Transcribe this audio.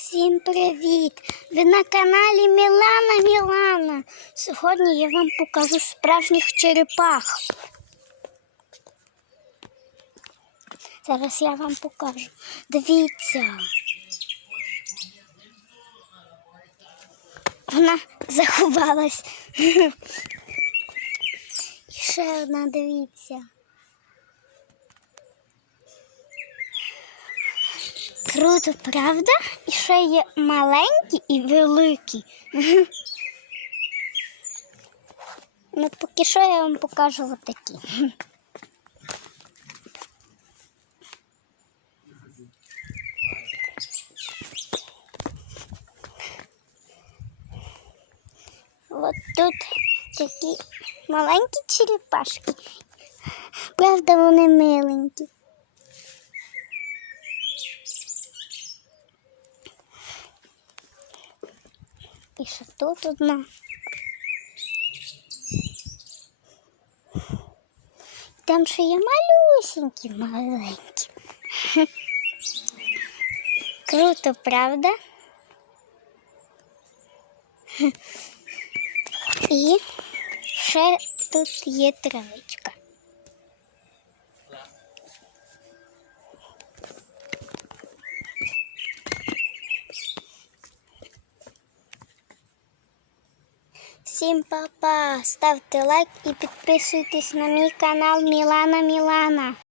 Всім привіт! Ви на каналі Мілана Мілана. Сьогодні я вам покажу справжніх черепах. Зараз я вам покажу. Дивіться. Вона заховалась. Ще одна, дивіться. Круто, правда? І ще є маленькі і великі. Ну, поки що я вам покажу отакі. От тут такі маленькі черепашки. Правда, вони миленькі. І ще тут одна. Там ще є малюсенькі маленькі. Круто, правда? І ще тут є травичка. Всім па-па! Ставте лайк і підписуйтесь на мій канал Мілана Мілана.